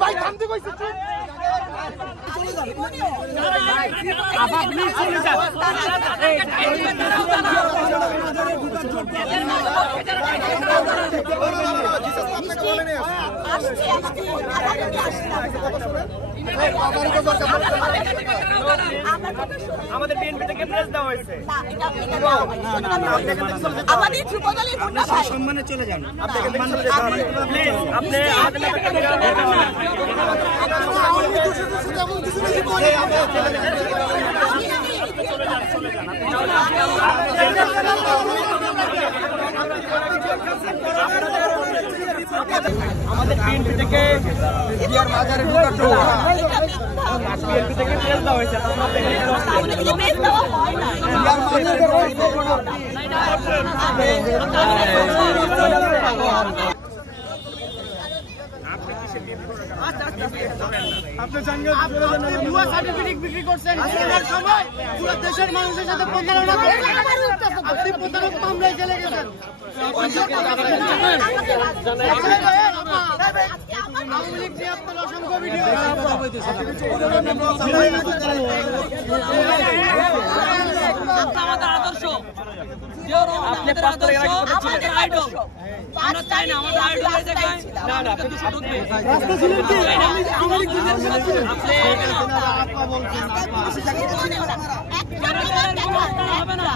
ভাই থামতে কইছি আমাদের বিএনপি থেকে প্রেস দেওয়া হয়েছে আমাদের যুবদলের গুন্ডা ভাই সম্মানে চলে যান প্লিজ আপনি আমাদের বিএনপি থেকে বিয়ার বাজারে ঢোকার জন্য বিএনপি থেকে প্রেস দেওয়া হয়েছে বিক্রি করছেন পুরো দেশের মানুষের সাথে প্রতারণা আপনি প্রতারক মামলায় চলে গেছেন আওয়ামী লীগ নিয়ে আপনার অসংখ্য ভিডিও আমাদের আদর্শ আমাদের আইডল আমরা চাই না আমাদের আইডলের জায়গায় না না আপনি সাধুত নেই রাস্তা ছিলেন কি হবে না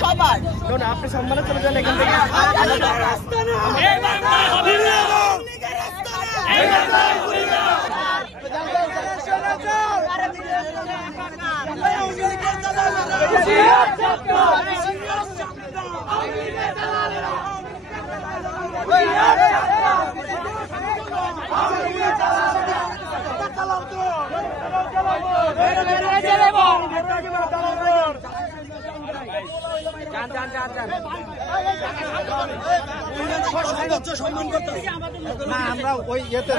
সবার আপনি সম্মানে চলে যান এখান থেকে সম্মান করতে না আমরা ওই ইয়েতে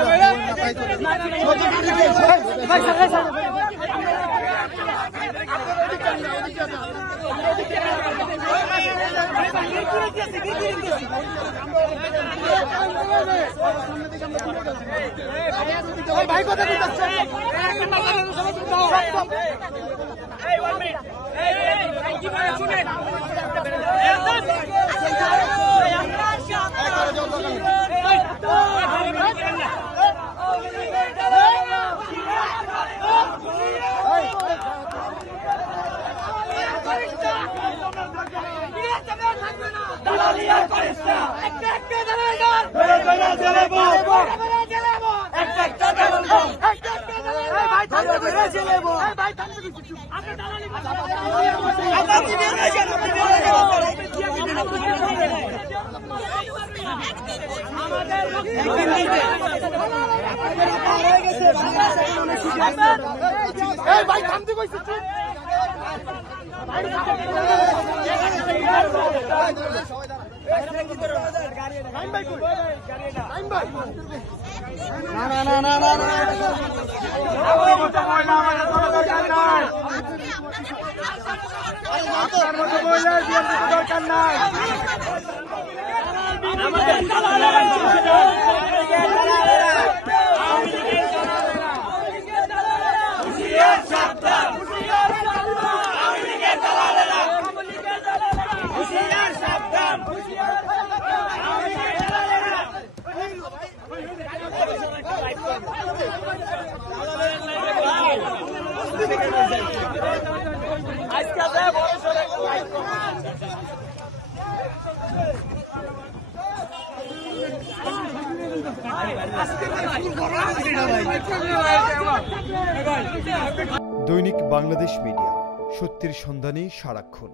ভাই কথা দিচ্ছে ভাই থামতে কইছি দরকার নাই দৈনিক বাংলাদেশ মিডিয়া, সত্যের সন্ধানে সারাক্ষণ।